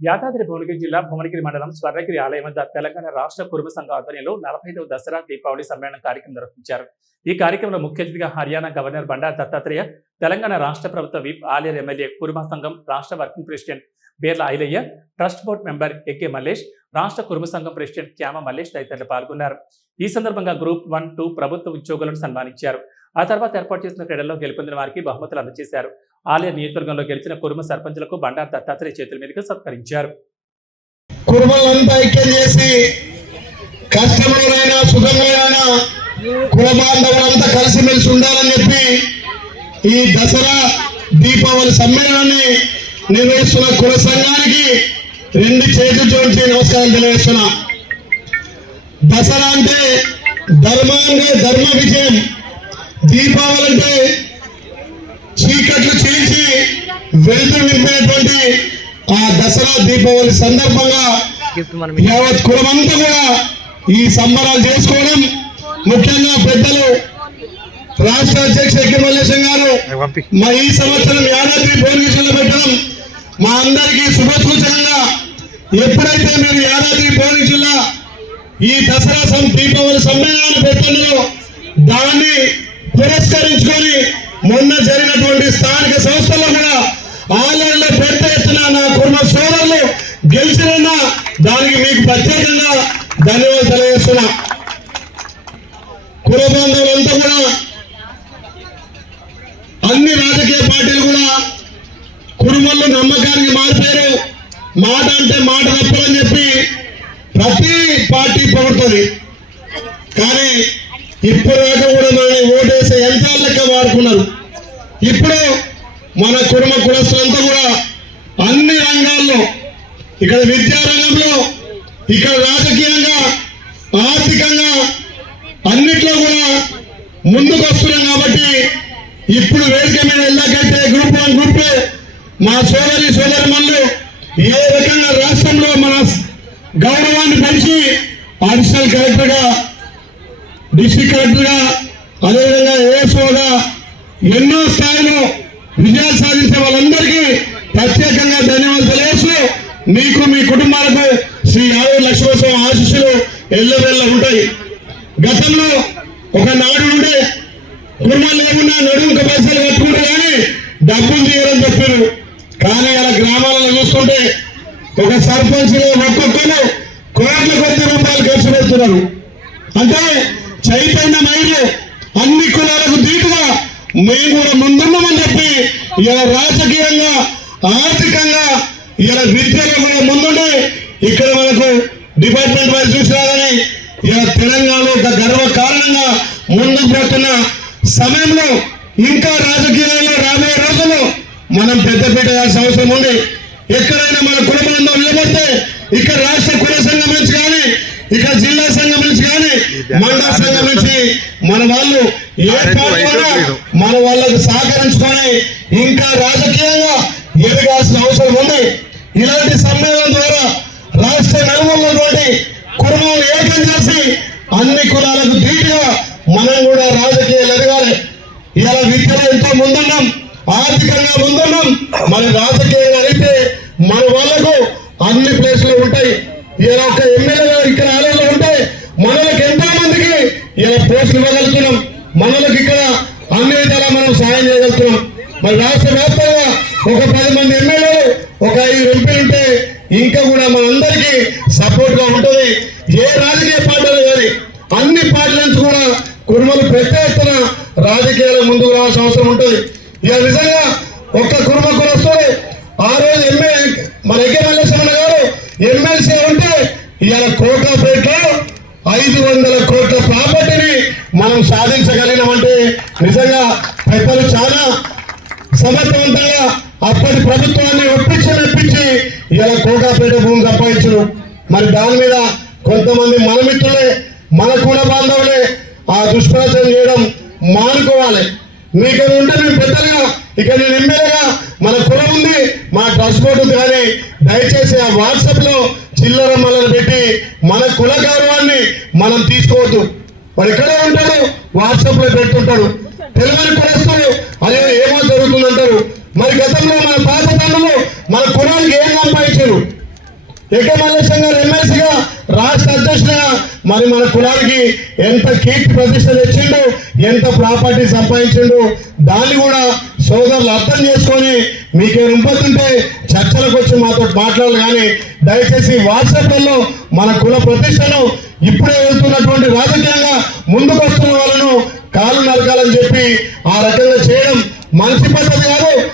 యాదాద్రి భువనగిరి జిల్లా భువనగిరి మండలం స్వర్ణగిరి ఆలయం వద్ద తెలంగాణ రాష్ట్ర కుటుంబ సంఘ ఆధ్వర్యంలో నలభై ఐదవ దసరా దీపావళి సమ్మేళనం కార్యక్రమం నిర్వహించారు. ఈ కార్యక్రమంలో ముఖ్య అతిథిగా హర్యానా గవర్నర్ బండారు దత్తాత్రేయ తెలంగాణ రాష్ట్ర ప్రభుత్వ విప్ ఆలేరు ఎమ్మెల్యే కురుమ సంఘం రాష్ట్ర working president Beerla Ailaiah trust board member A K Mallesh రాష్ట్ర కురుమ సంఘం ప్రెసిడెంట్ క్యామ మల్లేష్ తదితరులు పాల్గొన్నారు. ఈ సందర్భంగా గ్రూప్ వన్ టూ ప్రభుత్వ ఉద్యోగులను సన్మానించారు. ఆ తర్వాత ఏర్పాటు చేసిన క్రీడల్లో గెలుపొందిన వారికి బహుమతులు అందజేశారు. ఆలయ నియోజకవర్గంలో గెలిచిన కురుమ సర్పంచులకు బండారు దత్తాత్రేయ చేతుల మీదుగా సత్కరించారు. కుటుంబాలంతా ఐక్యం చేసి కష్టంలోనైనా సుఖంలోనైనా కుల బాంధవులంతా కలిసిమెలిసి ఉండాలని చెప్పి ఈ దసరా దీపావళి సమ్మేళనాన్ని నిర్వహిస్తున్న కుల సంఘానికి రెండు చేతులు జోడించి నమస్కారం తెలియజేస్తున్నా. దసరా అంటే ధర్మాంగ ధర్మ విజయం. దీపావళి అంటే నింపినటువంటి ఆ దసరా దీపావళి సందర్భంగా యావత్ కులమంతా కూడా ఈ సంబరాలు చేసుకోవడం. ముఖ్యంగా పెద్దలు రాష్ట్ర అధ్యక్ష ఎక్కి మల్లేశం గారు మా ఈ సంవత్సరం యాదాద్రి భువనగిరిలో పెట్టడం మా అందరికీ శుభ సూచనంగా ఎప్పుడైతే మీరు యాదాద్రి భువనగిరి జిల్లా ఈ దసరా సం దీపావళి సమ్మేళనాన్ని పెట్టిందో దాన్ని పురస్కరించుకొని మొన్న జరిగినటువంటి స్థానిక సంస్థల్లో ఆన్లైన్లో పెద్ద ఎత్తున నా కుటుంబ సోదరులు గెలిచిన దానికి మీకు ప్రత్యేకంగా ధన్యవాదాలు తెలియజేస్తున్నా. కుల బాంధవులంతా కూడా అన్ని రాజకీయ పార్టీలు కూడా కుటుంబంలో నమ్మకానికి మారిపోయారు. మాట అంటే మాట తప్పదని చెప్పి ప్రతి పార్టీ పడుతుంది కానీ ఇప్పుడు దాకా కూడా మనల్ని ఓటేసే యంత్రాల లెక్క వాడుకున్నారు. ఇప్పుడు మన కుటుంబ కులస్తులంతా కూడా అన్ని రంగాల్లో ఇక్కడ విద్యారంగంలో ఇక్కడ రాజకీయంగా ఆర్థికంగా అన్నిట్లో కూడా ముందుకు వస్తున్నాం కాబట్టి ఇప్పుడు వేదిక మీద వెళ్ళాకైతే గ్రూప్ వన్ గ్రూప్ మా సోదరి సోదరి మనులు ఏ రకంగా రాష్ట్రంలో మన గౌరవాన్ని పెంచి అడిషనల్ కలెక్టర్గా డిస్టిక్ కలెక్టర్గా అదేవిధంగా ఏఎస్ఓగా ఎన్నో స్థాయిలో విజయాలు సాధించే వాళ్ళందరికీ ప్రత్యేకంగా ధన్యవాదాలు తెలియజేస్తూ మీకు మీ కుటుంబాలకు శ్రీ యాదవ లక్ష్మోత్సవం ఆశీస్సులు ఎల్లవెల్ల ఉంటాయి. గతంలో ఒక నాడు ఉండే కుటుంబం లేకుండా నడుముక పైసలు కట్టుకుంటారు కానీ డబ్బులు తీయడం చెప్పారు. కానీ అలా గ్రామాలలో చూస్తుంటే ఒక సర్పంచ్ ఒక్కొక్కరు కోట్ల కొద్ది రూపాయలు ఖర్చు పెడుతున్నారు. అంటే చైతన్య మైలు అన్ని కులాలకు దీటుగా మేము కూడా ముందు ఇలా రాజకీయంగా ఆర్థికంగా ఇలా విద్యలో కూడా ముందుండి ఇక్కడ మనకు డిపార్ట్మెంట్ వారు చూసినారని కానీ ఇలా తెలంగాణలో ఒక గర్వ కారణంగా ముందుకు పోతున్న సమయంలో ఇంకా రాజకీయాల్లో రాబోయే రోజుల్లో మనం పెద్దపీట వేయాల్సిన అవసరం ఉంది. ఎక్కడైనా మన కుటుంబంలో నిలబడితే ఇక్కడ రాష్ట్ర కుల సంఘం నుంచి కానీ ఇక్కడ జిల్లా సంఘం నుంచి కానీ మండల సంఘం నుంచి మన వాళ్ళు ఏ మన వాళ్ళకు సహకరించుకొని ఇంకా రాజకీయంగా ఎదగాల్సిన అవసరం ఉంది. ఇలాంటి సమ్మేళనం ద్వారా రాష్ట్ర నలుమూలటువంటి కుటుంబాలు ఏకం చేసి అన్ని కులాలకు ధీటుగా మనం కూడా రాజకీయాలు ఎదగాలి. ఇలా విద్యలో ఎంతో ముందున్నాం ఆర్థికంగా ముందున్నాం మన రాజకీయంగా అయితే మన వాళ్ళకు అన్ని ప్లేసులు ఉంటాయి. ఇలా ఒక ఎమ్మెల్యేగా ఇక్కడ ఆలయంలో ఉంటే మనలకు ఎంతో మందికి ఇలా పోస్టులు ఇవ్వగలుగుతున్నాం మనలకు ఇక్కడ అన్ని విధాలా మనం సాయం చేయగలుగుతున్నాం. మరి రాష్ట్ర వ్యాప్తంగా ఒక పది మంది ఎమ్మెల్యేలు ఒక ఐదు ఎంపీలు ఉంటే ఇంకా కూడా మనందరికీ సపోర్ట్గా ఉంటుంది. ఏ రాజకీయ పార్టీలు కానీ అన్ని పార్టీల నుంచి కూడా కుటుంబాలు పెద్ద ఎత్తున రాజకీయాల ముందుకు రావాల్సిన అవసరం ఉంటుంది. ఇక నిజంగా ఒక్క కుటుంబ వస్తుంది ఆ రోజు ఎమ్మెల్యే మన ఎగ్గే మల్లేశ్వరమ్మ గారు ఎమ్మెల్సీ ఉంటే ఇవాళ కోట్లపేటలో ఐదు వందల కోట్ల ప్రాపర్టీని మనం సాధించగలిగినామంటే నిజంగా ప్రజలు చాలా సమర్థవంతంగా అప్పటి ప్రభుత్వాన్ని ఒప్పించి మెప్పించి ఇలా కోకాపేట భూమి సంపాదించరు. మరి దాని మీద కొంతమంది మన మిత్రులే మన కుల బాంధవులే ఆ దుష్ప్రచారం చేయడం మానుకోవాలి. మీకు ఉంటే మేము పెద్దలుగా ఇక నేను ఎమ్మెల్యేగా మన కులం ఉంది మా ట్రస్ట్ బోర్డు ఉంది కానీ దయచేసి ఆ వాట్సాప్లో చిల్లర మల్లలు పెట్టి మన కుల గౌరవాన్ని మనం తీసుకోవద్దు. వాడు ఎక్కడే ఉంటాడు వాట్సాప్లో పెట్టుంటాడు తెలియని కులస్తులు అదే ఏమో జరుగుతుందంటారు? మరి గతంలో మన పాత తండ్రులు మన కులానికి ఏం సంపాదించారు? ఎక్క మల్లేశం గారు ఎమ్మెల్సీగా రాష్ట్ర అధ్యక్షుడిగా మరి మన కులానికి ఎంత కీర్తి ప్రతిష్ట తెచ్చిండు ఎంత ప్రాపర్టీ సంపాదించిండు దాన్ని కూడా సోదరులు అర్థం చేసుకొని మీకే ఉంటుంటే చర్చలకు వచ్చి మాతో మాట్లాడాలి కానీ దయచేసి వాట్సాప్లలో మన కుల ప్రతిష్టను ఇప్పుడే వెళ్తున్నటువంటి రాజకీయంగా ముందుకు వస్తున్న వాళ్ళను కాలు నరకాలని చెప్పి ఆ రకంగా చేయడం మంచి పద్ధతి